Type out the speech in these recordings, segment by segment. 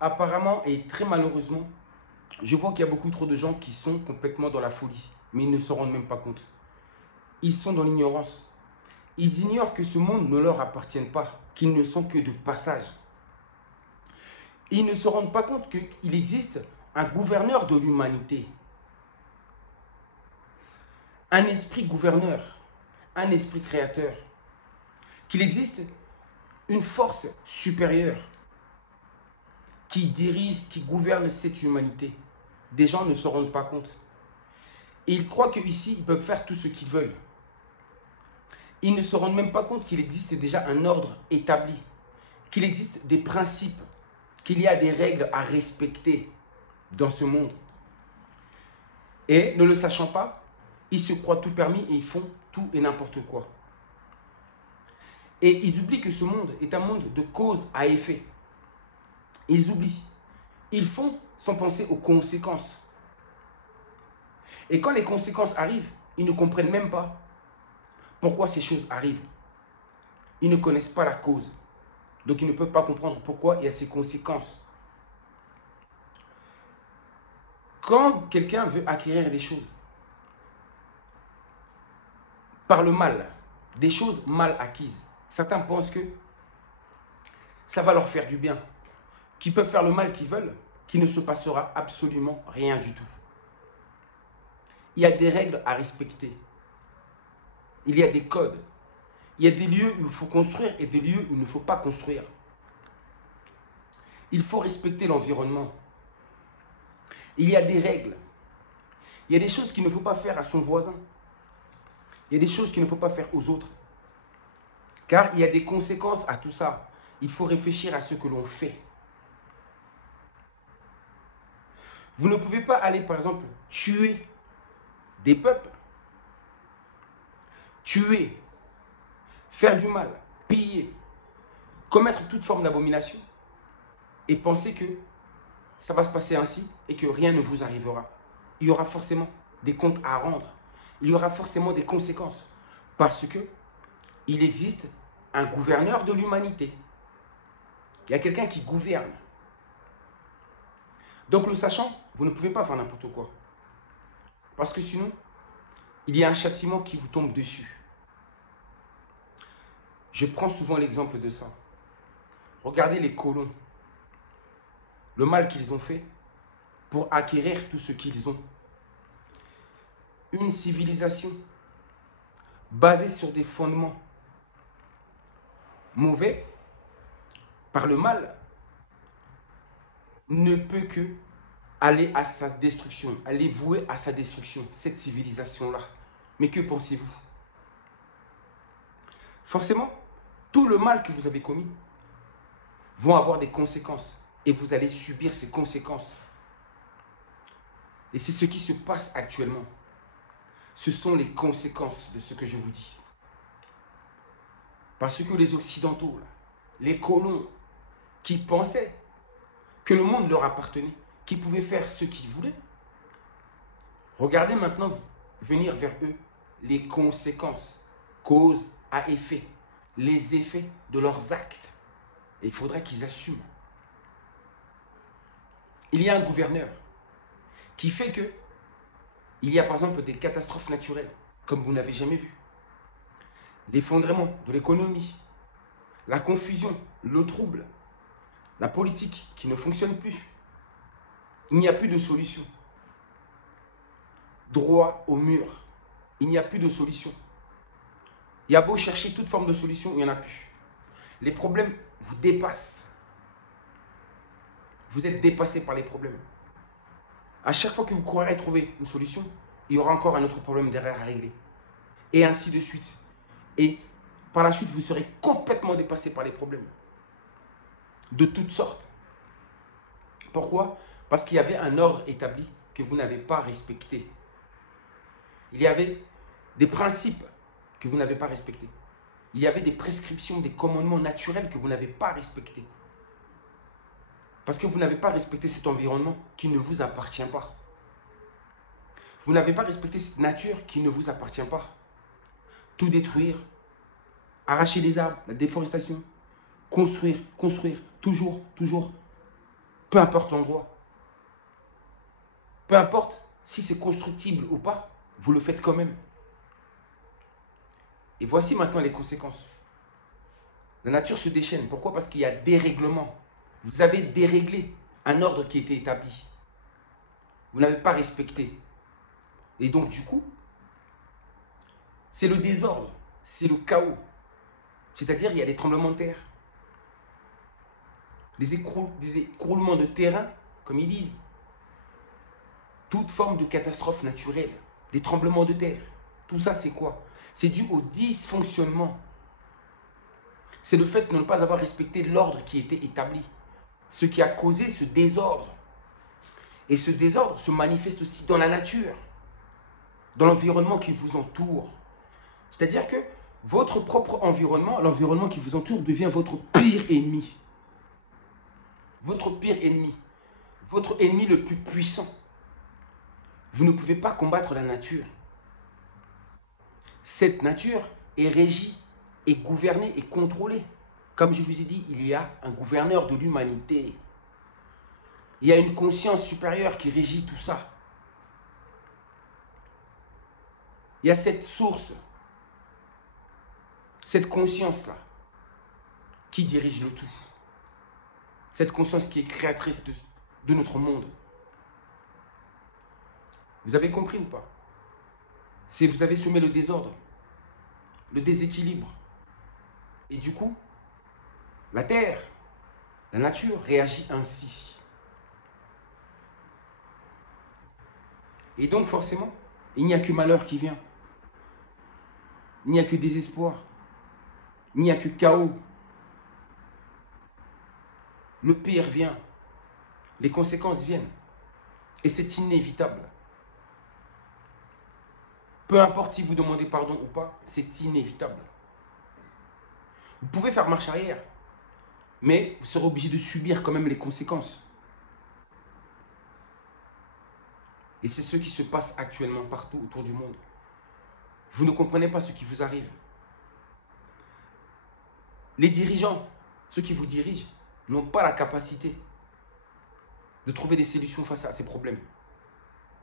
Apparemment et très malheureusement, je vois qu'il y a beaucoup trop de gens qui sont complètement dans la folie, mais ils ne se rendent même pas compte. Ils sont dans l'ignorance. Ils ignorent que ce monde ne leur appartient pas, qu'ils ne sont que de passage. Ils ne se rendent pas compte qu'il existe un gouverneur de l'humanité, un esprit gouverneur, un esprit créateur, qu'il existe une force supérieure qui dirige, qui gouverne cette humanité. Des gens ne se rendent pas compte. Et ils croient qu'ici, ils peuvent faire tout ce qu'ils veulent. Ils ne se rendent même pas compte qu'il existe déjà un ordre établi, qu'il existe des principes, qu'il y a des règles à respecter dans ce monde. Et ne le sachant pas, ils se croient tout permis et ils font tout et n'importe quoi. Et ils oublient que ce monde est un monde de cause à effet. Ils oublient. Ils font sans penser aux conséquences. Et quand les conséquences arrivent, ils ne comprennent même pas pourquoi ces choses arrivent. Ils ne connaissent pas la cause. Donc ils ne peuvent pas comprendre pourquoi il y a ces conséquences. Quand quelqu'un veut acquérir des choses par le mal, des choses mal acquises, certains pensent que ça va leur faire du bien, qu'ils peuvent faire le mal qu'ils veulent, qu'il ne se passera absolument rien du tout. Il y a des règles à respecter. Il y a des codes. Il y a des lieux où il faut construire et des lieux où il ne faut pas construire. Il faut respecter l'environnement. Il y a des règles. Il y a des choses qu'il ne faut pas faire à son voisin. Il y a des choses qu'il ne faut pas faire aux autres. Car il y a des conséquences à tout ça. Il faut réfléchir à ce que l'on fait. Vous ne pouvez pas aller, par exemple, tuer des peuples, tuer, faire du mal, piller, commettre toute forme d'abomination et penser que ça va se passer ainsi et que rien ne vous arrivera. Il y aura forcément des comptes à rendre. Il y aura forcément des conséquences. Parce que il existe un gouverneur de l'humanité. Il y a quelqu'un qui gouverne. Donc le sachant, vous ne pouvez pas faire n'importe quoi. Parce que sinon, il y a un châtiment qui vous tombe dessus. Je prends souvent l'exemple de ça. Regardez les colons. Le mal qu'ils ont fait pour acquérir tout ce qu'ils ont. Une civilisation basée sur des fondements mauvais, par le mal, ne peut que aller à sa destruction, aller vouer à sa destruction, cette civilisation-là. Mais que pensez-vous? Forcément, tout le mal que vous avez commis vont avoir des conséquences et vous allez subir ces conséquences. Et c'est ce qui se passe actuellement. Ce sont les conséquences de ce que je vous dis. Parce que les Occidentaux, les colons, qui pensaient que le monde leur appartenait, qui pouvaient faire ce qu'ils voulaient, regardez maintenant venir vers eux les conséquences, cause à effet, les effets de leurs actes. Et il faudrait qu'ils assument. Il y a un gouverneur qui fait que il y a par exemple des catastrophes naturelles, comme vous n'avez jamais vu. L'effondrement de l'économie, la confusion, le trouble, la politique qui ne fonctionne plus. Il n'y a plus de solution. Droit au mur. Il n'y a plus de solution. Il y a beau chercher toute forme de solution, il n'y en a plus. Les problèmes vous dépassent. Vous êtes dépassé par les problèmes. À chaque fois que vous croirez trouver une solution, il y aura encore un autre problème derrière à régler. Et ainsi de suite. Et par la suite, vous serez complètement dépassé par les problèmes. De toutes sortes. Pourquoi? Parce qu'il y avait un ordre établi que vous n'avez pas respecté. Il y avait des principes que vous n'avez pas respectés. Il y avait des prescriptions, des commandements naturels que vous n'avez pas respectés. Parce que vous n'avez pas respecté cet environnement qui ne vous appartient pas. Vous n'avez pas respecté cette nature qui ne vous appartient pas. Tout détruire, arracher les arbres, la déforestation, construire, toujours, toujours. Peu importe l'endroit. Peu importe si c'est constructible ou pas, vous le faites quand même. Et voici maintenant les conséquences. La nature se déchaîne. Pourquoi? Parce qu'il y a dérèglement. Vous avez déréglé un ordre qui était établi. Vous n'avez pas respecté. Et donc, du coup, c'est le désordre, c'est le chaos. C'est-à-dire, il y a des tremblements de terre, des écroulements de terrain, comme ils disent. Toute forme de catastrophe naturelle, des tremblements de terre. Tout ça, c'est quoi? C'est dû au dysfonctionnement. C'est le fait de ne pas avoir respecté l'ordre qui était établi. Ce qui a causé ce désordre. Et ce désordre se manifeste aussi dans la nature, dans l'environnement qui vous entoure. C'est-à-dire que votre propre environnement, l'environnement qui vous entoure, devient votre pire ennemi. Votre pire ennemi. Votre ennemi le plus puissant. Vous ne pouvez pas combattre la nature. Cette nature est régie, est gouvernée et contrôlée. Comme je vous ai dit, il y a un gouverneur de l'humanité. Il y a une conscience supérieure qui régit tout ça. Il y a cette source, cette conscience-là, qui dirige le tout. Cette conscience qui est créatrice de notre monde. Vous avez compris ou pas? Vous avez semé le désordre, le déséquilibre. Et du coup, la terre, la nature réagit ainsi. Et donc forcément, il n'y a que malheur qui vient. Il n'y a que désespoir. Il n'y a que chaos. Le pire vient. Les conséquences viennent. Et c'est inévitable. Peu importe si vous demandez pardon ou pas, c'est inévitable. Vous pouvez faire marche arrière, mais vous serez obligé de subir quand même les conséquences. Et c'est ce qui se passe actuellement partout autour du monde. Vous ne comprenez pas ce qui vous arrive. Les dirigeants, ceux qui vous dirigent, n'ont pas la capacité de trouver des solutions face à ces problèmes.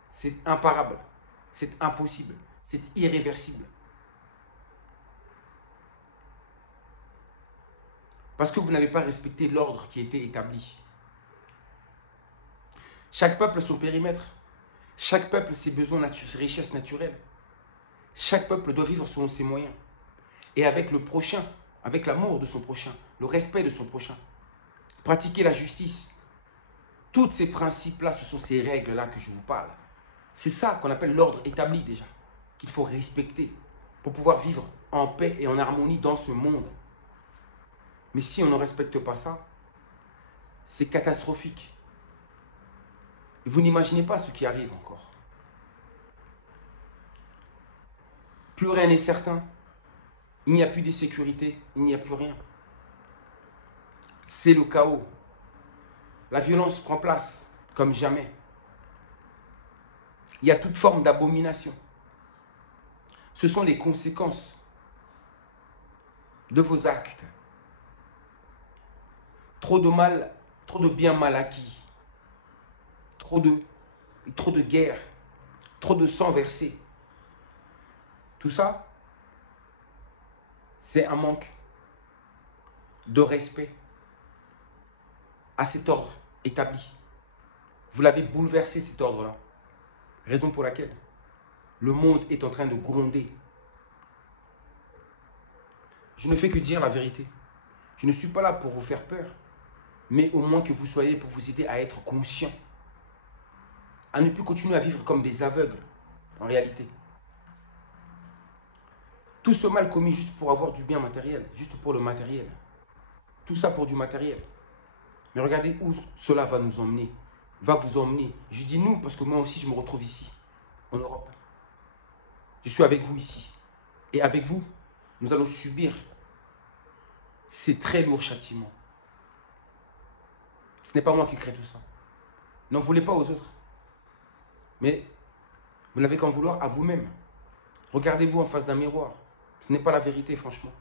C'est imparable, c'est impossible, c'est irréversible. Parce que vous n'avez pas respecté l'ordre qui a été établi. Chaque peuple a son périmètre. Chaque peuple a ses besoins, ses richesses naturelles. Chaque peuple doit vivre selon ses moyens. Et avec le prochain, avec l'amour de son prochain, le respect de son prochain. Pratiquer la justice. Tous ces principes-là, ce sont ces règles-là que je vous parle. C'est ça qu'on appelle l'ordre établi déjà, qu'il faut respecter pour pouvoir vivre en paix et en harmonie dans ce monde. Mais si on ne respecte pas ça, c'est catastrophique. Vous n'imaginez pas ce qui arrive encore. Plus rien n'est certain. Il n'y a plus de sécurité, il n'y a plus rien. C'est le chaos. La violence prend place comme jamais. Il y a toute forme d'abomination. Ce sont les conséquences de vos actes. Trop de mal, trop de biens mal acquis. Trop de guerre. Trop de sang versé. Tout ça, c'est un manque de respect à cet ordre établi. Vous l'avez bouleversé, cet ordre-là. Raison pour laquelle le monde est en train de gronder. Je ne fais que dire la vérité. Je ne suis pas là pour vous faire peur, mais au moins que vous soyez pour vous aider à être conscient, à ne plus continuer à vivre comme des aveugles, en réalité. Tout ce mal commis juste pour avoir du bien matériel, juste pour le matériel. Tout ça pour du matériel. Mais regardez où cela va nous emmener, va vous emmener. Je dis nous parce que moi aussi je me retrouve ici, en Europe. Je suis avec vous ici. Et avec vous, nous allons subir ces très lourds châtiments. Ce n'est pas moi qui crée tout ça. N'en voulez pas aux autres. Mais vous n'avez qu'à en vouloir à vous-même. Regardez-vous en face d'un miroir. Ce n'est pas la vérité, franchement.